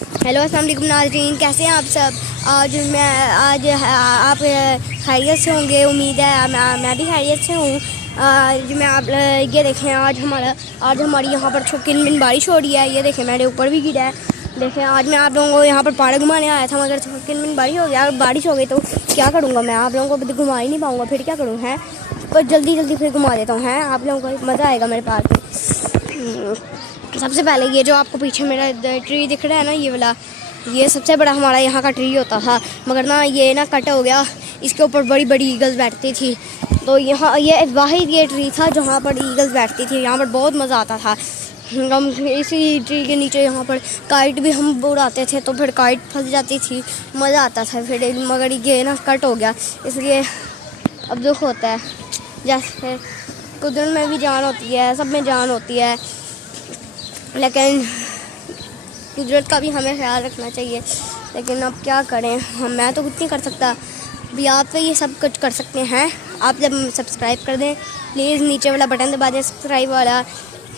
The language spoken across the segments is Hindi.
हेलो अस्सलाम वालेकुम नाज़रीन, कैसे हैं आप सब। आज आप खैरियत से होंगे, उम्मीद है मैं भी खैरियत से हूँ। आज मैं आप ये देखें, आज हमारी यहाँ पर किन बारिश हो रही है। ये देखें मेरे ऊपर भी गिरा है। देखें आज मैं आप लोगों को यहाँ पर पार्क घुमाने आया था, मगर किन बारिश हो गया। बारिश हो गई तो क्या करूँगा, मैं आप लोगों को घुमा ही नहीं पाऊँगा, फिर क्या करूँ हैं। पर जल्दी फिर घुमा देता हूँ, हैं आप लोगों को मज़ा आएगा मेरे पार्क में। सबसे पहले ये जो आपको पीछे मेरा ट्री दिख रहा है ना, ये वाला, ये सबसे बड़ा हमारा यहाँ का ट्री होता था, मगर ना ये ना कट हो गया। इसके ऊपर बड़ी बड़ी ईगल्स बैठती थी, तो यहाँ ये वाहिद ये ट्री था जहाँ पर ईगल्स बैठती थी। यहाँ पर बहुत मज़ा आता था। हम इसी ट्री के नीचे यहाँ पर काइट भी हम उड़ाते थे, तो फिर काइट फंस जाती थी, मज़ा आता था फिर। मगर ये ना कट हो गया, इसलिए अब दुख होता है। जैसे कुदरत में भी जान होती है, सब में जान होती है, लेकिन कुदरत का भी हमें ख्याल रखना चाहिए। लेकिन अब क्या करें, मैं तो कुछ नहीं कर सकता। भी आप तो ये सब कुछ कर सकते हैं। आप जब सब्सक्राइब कर दें प्लीज़, नीचे वाला बटन दबा दें सब्सक्राइब वाला,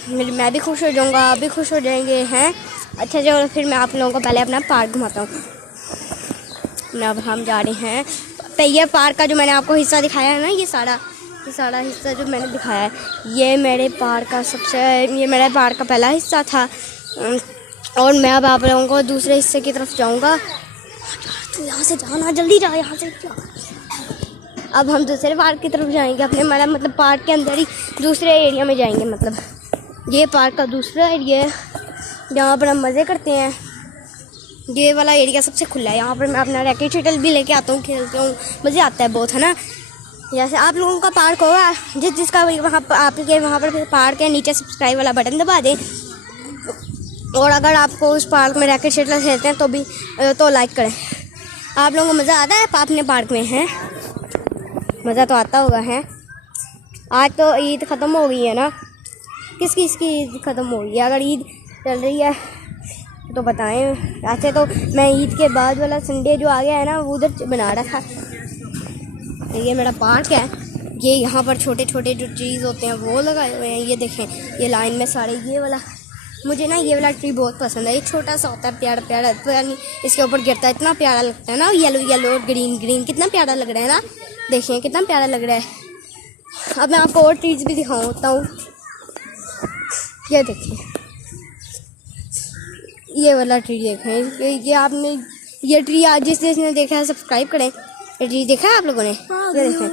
मैं भी खुश हो जाऊँगा, आप भी खुश हो जाएंगे हैं। अच्छा चलो फिर मैं आप लोगों को पहले अपना पार्क घुमाता हूँ। अब हम जा रहे हैं। तो ये पार्क का जो मैंने आपको हिस्सा दिखाया है ना, ये सारा हिस्सा जो मैंने दिखाया है, ये मेरे पार्क का पहला हिस्सा था। और मैं अब आप लोगों को दूसरे हिस्से की तरफ जाऊंगा। तो यहाँ से जाना, जल्दी जा यहाँ से। अब हम दूसरे पार्क की तरफ जाएंगे, अपने मतलब पार्क के अंदर ही दूसरे एरिया में जाएंगे। मतलब ये पार्क का दूसरा एरिया है जहाँ पर हम मज़े करते हैं। ये वाला एरिया सबसे खुला है, यहाँ पर मैं अपना रैकेट शटल भी लेके आता हूँ, खेलते हूँ, मज़े आता है बहुत, है ना। जैसे आप लोगों का पार्क होगा, जिसका आपके वहाँ पर पार्क है, नीचे सब्सक्राइब वाला बटन दबा दें। और अगर आपको उस पार्क में रैकेट शटल खेलते हैं तो लाइक करें। आप लोगों को मज़ा आता है अपने पार्क में, हैं? मज़ा तो आता होगा, हैं? आज तो ईद ख़त्म हो गई है ना, किसकी ईद ख़त्म हो गई है? अगर ईद चल रही है तो बताएं। ऐसे तो मैं ईद के बाद वाला संडे जो आ गया है ना, वो उधर बना रहा था। ये मेरा पार्क है, ये यहाँ पर छोटे छोटे जो ट्रीज़ होते हैं वो लगाए हुए हैं। ये देखें, ये लाइन में सारे ये वाला, मुझे ना ये वाला ट्री बहुत पसंद है। ये छोटा सा होता है, प्यारा पता नहीं इसके ऊपर गिरता है, इतना प्यारा लगता है ना। येलो और ग्रीन कितना प्यारा लग रहा है ना, देखें कितना प्यारा लग रहा है। अब मैं आपको और ट्रीज भी दिखाता हूँ। ये देखिए, ये वाला ट्री देखें। ये आपने ये ट्री आज जिसने देखा है सब्सक्राइब करें। ये ट्री देखा है आप लोगों ने? ये देखें,